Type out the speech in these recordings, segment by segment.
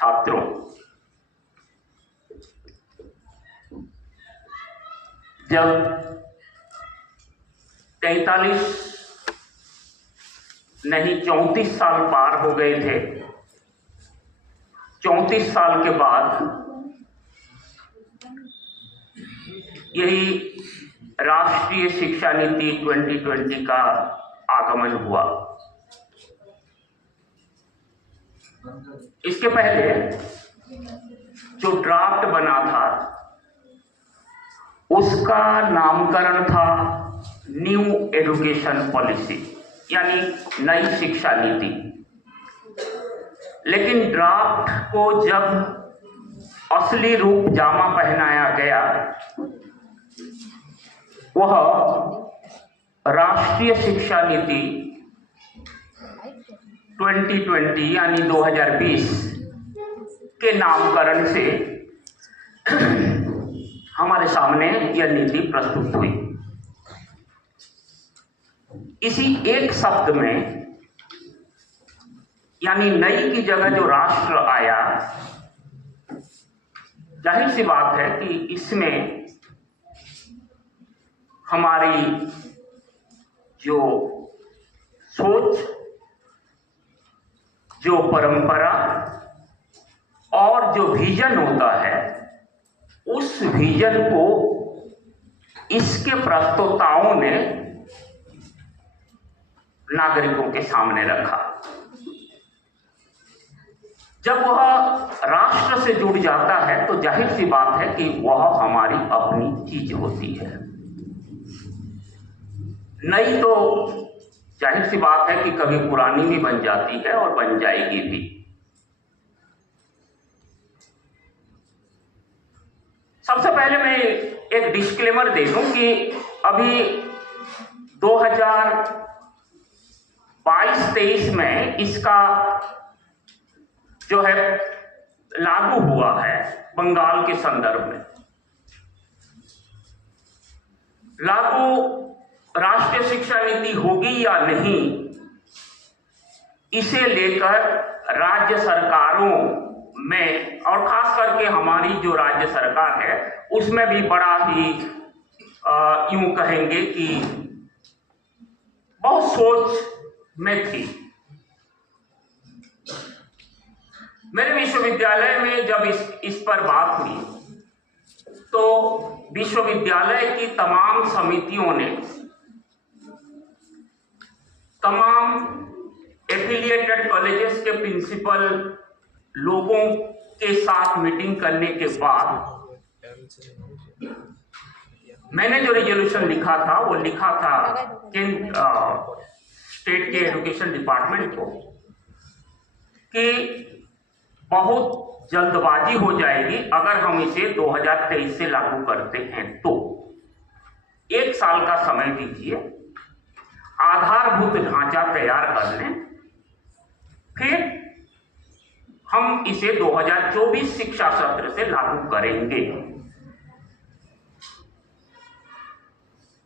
छात्रों, जब 43 नहीं 34 साल पार हो गए थे, 34 साल के बाद यही राष्ट्रीय शिक्षा नीति 2020 का आगमन हुआ। इसके पहले जो ड्राफ्ट बना था उसका नामकरण था न्यू एजुकेशन पॉलिसी, यानी नई शिक्षा नीति। लेकिन ड्राफ्ट को जब असली रूप जामा पहनाया गया, वह राष्ट्रीय शिक्षा नीति 2020 यानी 2020 के नामकरण से हमारे सामने यह नीति प्रस्तुत हुई। इसी एक शब्द में, यानी नई की जगह जो राष्ट्र आया, जाहिर सी बात है कि इसमें हमारी जो सोच, जो परंपरा और जो विजन होता है, उस विजन को इसके प्रस्तोताओं ने नागरिकों के सामने रखा। जब वह राष्ट्र से जुड़ जाता है तो जाहिर सी बात है कि वह हमारी अपनी चीज होती है। नई तो जाहिर सी बात है कि कभी पुरानी भी बन जाती है और बन जाएगी भी। सबसे पहले मैं एक डिस्क्लेमर दे दूं कि अभी 2022-23 में इसका जो है लागू हुआ है बंगाल के संदर्भ में। लागू राष्ट्रीय शिक्षा नीति होगी या नहीं, इसे लेकर राज्य सरकारों में और खास करके हमारी जो राज्य सरकार है उसमें भी बड़ा ही यूं कहेंगे कि बहुत सोच में थी। मेरे विश्वविद्यालय में जब इस पर बात हुई तो विश्वविद्यालय की तमाम समितियों ने तमाम एफिलिएटेड कॉलेजेस के प्रिंसिपल लोगों के साथ मीटिंग करने के बाद मैंने जो रिजोल्यूशन लिखा था वो लिखा था स्टेट के एजुकेशन डिपार्टमेंट को कि बहुत जल्दबाजी हो जाएगी अगर हम इसे 2023 से लागू करते हैं। तो 1 साल का समय दीजिए, आधारभूत ढांचा तैयार कर लें, फिर हम इसे 2024 शिक्षा सत्र से लागू करेंगे।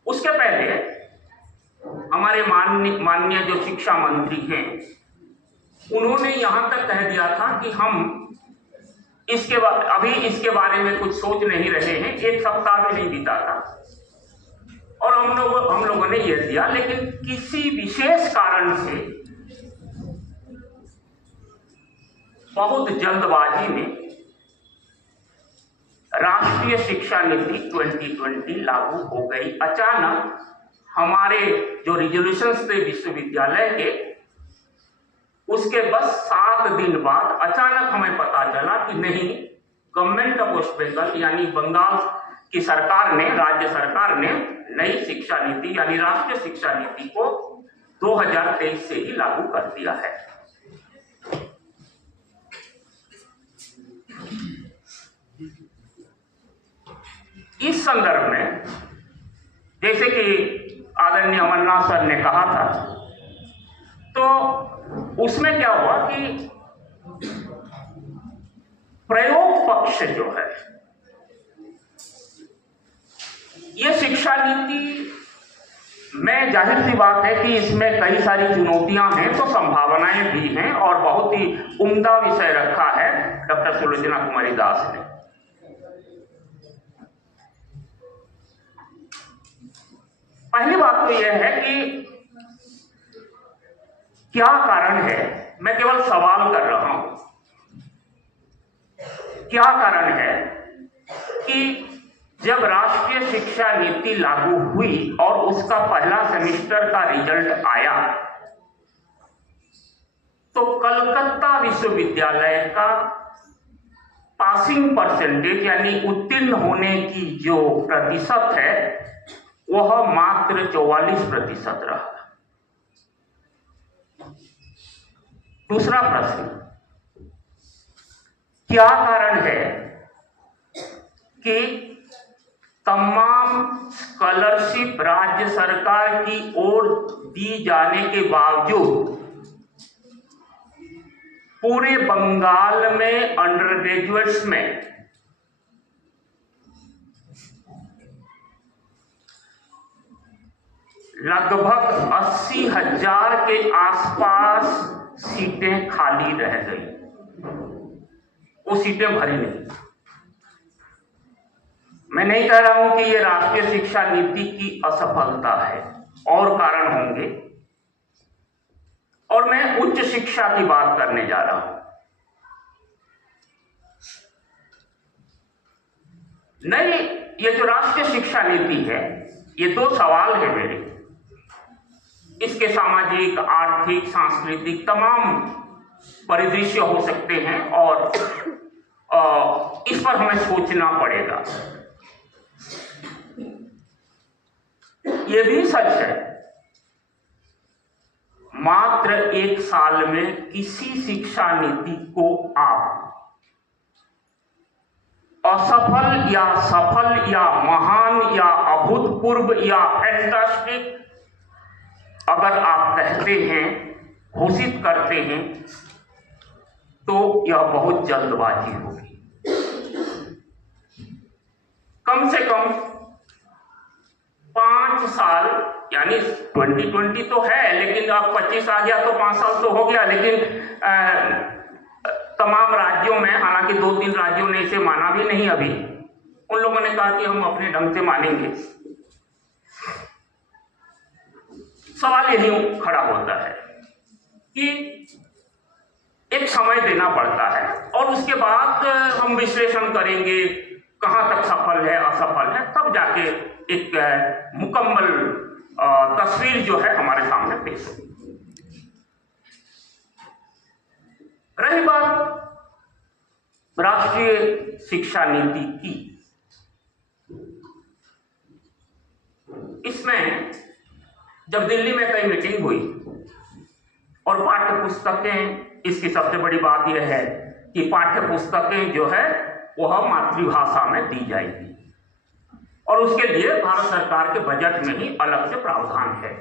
उसके पहले हमारे माननीय जो शिक्षा मंत्री हैं, उन्होंने यहां तक कह दिया था कि हम अभी इसके बारे में कुछ सोच नहीं रहे हैं। 1 सप्ताह भी नहीं बीता था और हम लोगों ने यह दिया, लेकिन किसी विशेष कारण से बहुत जल्दबाजी में राष्ट्रीय शिक्षा नीति 2020 लागू हो गई। अचानक हमारे जो रिजोल्यूशंस थे विश्वविद्यालय के, उसके बस 7 दिन बाद अचानक हमें पता चला कि नहीं, गवर्नमेंट ऑफ वेस्ट बंगाल यानी बंगाल की सरकार ने, राज्य सरकार ने नई शिक्षा नीति यानी राष्ट्रीय शिक्षा नीति को 2023 से ही लागू कर दिया है। इस संदर्भ में जैसे कि आदरणीय अमरनाथ सर ने कहा था, तो उसमें क्या हुआ कि प्रयोग पक्ष जो है, ये शिक्षा नीति मैं जाहिर सी बात है कि इसमें कई सारी चुनौतियां हैं तो संभावनाएं भी हैं और बहुत ही उम्दा विषय रखा है डॉक्टर सुलोचना कुमारी दास ने। पहली बात तो यह है कि क्या कारण है, मैं केवल सवाल कर रहा हूं, क्या कारण है कि जब राष्ट्रीय शिक्षा नीति लागू हुई और उसका पहला सेमेस्टर का रिजल्ट आया तो कलकत्ता विश्वविद्यालय का पासिंग परसेंटेज यानी उत्तीर्ण होने की जो प्रतिशत है वह मात्र 44% रहा। दूसरा प्रश्न, क्या कारण है कि तमाम स्कॉलरशिप राज्य सरकार की ओर दी जाने के बावजूद पूरे बंगाल में अंडर ग्रेजुएट्स में लगभग 80,000 के आसपास सीटें खाली रह गई, वो सीटें भरी नहीं। मैं नहीं कह रहा हूं कि ये राष्ट्रीय शिक्षा नीति की असफलता है, और कारण होंगे, और मैं उच्च शिक्षा की बात करने जा रहा हूं। नहीं, ये जो राष्ट्रीय शिक्षा नीति है, ये दो सवाल है मेरे, इसके सामाजिक, आर्थिक, सांस्कृतिक तमाम परिदृश्य हो सकते हैं और इस पर हमें सोचना पड़ेगा। यह भी सच है, मात्र एक साल में किसी शिक्षा नीति को आप असफल या सफल या महान या अभूतपूर्व या फैंटास्टिक अगर आप कहते हैं, घोषित करते हैं, तो यह बहुत जल्दबाजी होगी। कम से कम 5 साल, यानी 2020 तो है, लेकिन अब 25 आ गया तो 5 साल तो हो गया, लेकिन तमाम राज्यों में, हालांकि 2-3 राज्यों ने इसे माना भी नहीं अभी, उन लोगों ने कहा कि हम अपने ढंग से मानेंगे। सवाल यही खड़ा होता है कि एक समय देना पड़ता है और उसके बाद हम विश्लेषण kरेंगे कहां तक सफल है, असफल है, तब जाके एक मुकम्मल तस्वीर जो है हमारे सामने पेश होगी। रही बात राष्ट्रीय शिक्षा नीति की, इसमें जब दिल्ली में कई मीटिंग हुई और पाठ्य पुस्तकें, इसकी सबसे बड़ी बात यह है कि पाठ्य पुस्तकें जो है वह मातृभाषा में दी जाएगी और उसके लिए भारत सरकार के बजट में ही अलग से प्रावधान है,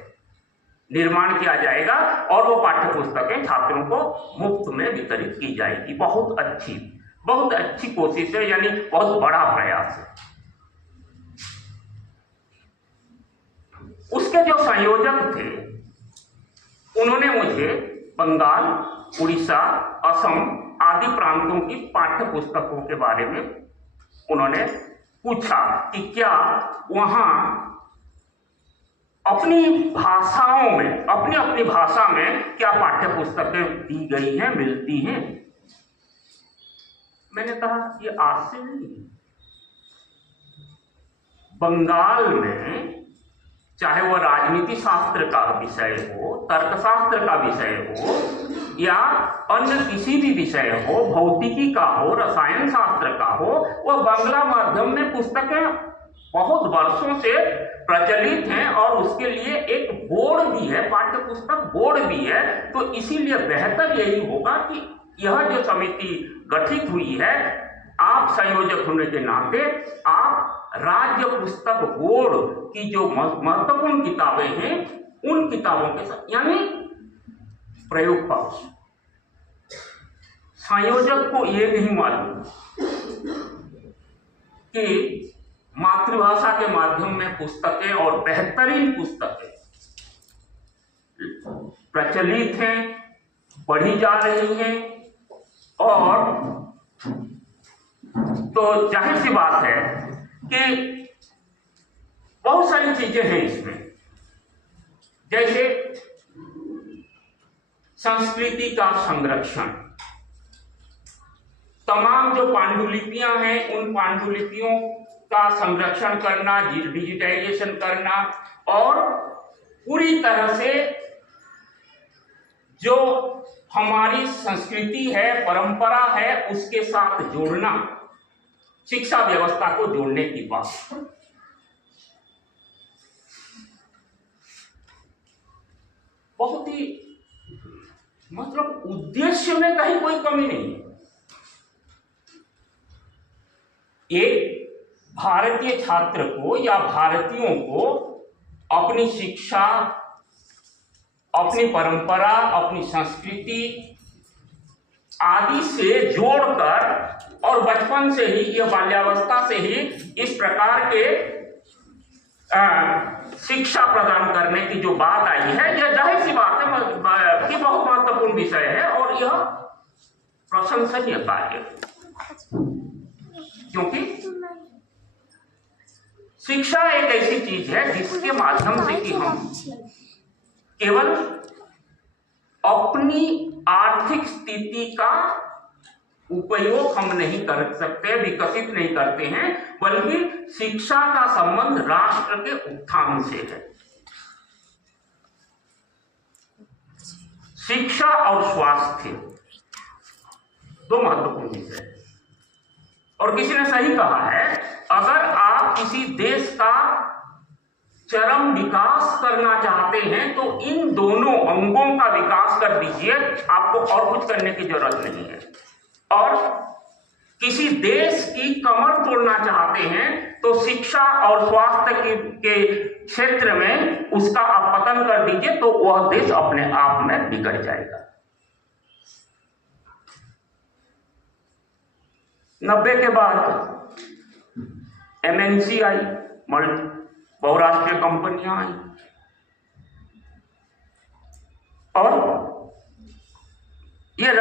निर्माण किया जाएगा और वो पाठ्य पुस्तकें छात्रों को मुफ्त में वितरित की जाएगी। बहुत अच्छी कोशिश है, यानी बहुत बड़ा प्रयास है। उसके जो संयोजक थे उन्होंने मुझे बंगाल, उड़ीसा, असम आदि प्रांतों की पाठ्य पुस्तकों के बारे में उन्होंने पूछा कि क्या वहां अपनी भाषाओं में, अपनी भाषा में क्या पाठ्य पुस्तकें दी गई हैं, मिलती हैं। मैंने कहा ये आज से नहीं, बंगाल में चाहे वह राजनीति शास्त्र का विषय हो, तर्कशास्त्र का विषय हो या अन्य किसी भी विषय हो, भौतिकी का हो, रसायन शास्त्र का हो, वह बांग्ला माध्यम में पुस्तकें बहुत वर्षों से प्रचलित हैं और उसके लिए एक बोर्ड भी है, पाठ्य पुस्तक बोर्ड भी है। तो इसीलिए बेहतर यही होगा कि यह जो समिति गठित हुई है, आप संयोजक होने के नाते आप राज्य पुस्तक बोर्ड की जो महत्वपूर्ण किताबें हैं उन किताबों के साथ, यानी प्रयोग पक्ष, संयोजक को ये नहीं मालूम कि मातृभाषा के माध्यम में पुस्तकें और बेहतरीन पुस्तकें प्रचलित हैं, बढ़ी जा रही हैं, और तो जाहिर सी बात है कि बहुत सारी चीजें हैं इसमें, जैसे संस्कृति का संरक्षण। तमाम जो पांडुलिपियां हैं उन पांडुलिपियों का संरक्षण करना, डिजिटाइजेशन करना और पूरी तरह से जो हमारी संस्कृति है, परंपरा है, उसके साथ जोड़ना, शिक्षा व्यवस्था को जोड़ने की बात। बहुत ही मतलब उद्देश्य में कहीं कोई कमी नहीं है। एक भारतीय छात्र को या भारतीयों को अपनी शिक्षा, अपनी परंपरा, अपनी संस्कृति आदि से जोड़कर और बचपन से ही, यह बाल्यावस्था से ही इस प्रकार के शिक्षा प्रदान करने की जो बात आई है, यह जाहिर सी बात है कि बहुत महत्वपूर्ण विषय है और यह प्रशंसनीय कार्य है, क्योंकि शिक्षा एक ऐसी चीज है जिसके माध्यम से कि हम केवल अपनी आर्थिक स्थिति का उपयोग हम नहीं कर सकते, विकसित नहीं करते हैं, बल्कि शिक्षा का संबंध राष्ट्र के उत्थान से है। शिक्षा और स्वास्थ्य दो महत्वपूर्ण विषय है। और किसी ने सही कहा है, अगर आप किसी देश का चरम विकास करना चाहते हैं तो इन दोनों अंगों का विकास कर दीजिए, आपको और कुछ करने की जरूरत नहीं है। और किसी देश की कमर तोड़ना चाहते हैं तो शिक्षा और स्वास्थ्य के क्षेत्र में उसका आप पतन कर दीजिए, तो वह देश अपने आप में बिगड़ जाएगा। 90 के बाद MNC आई, बहुराष्ट्रीय कंपनियां आई, और ये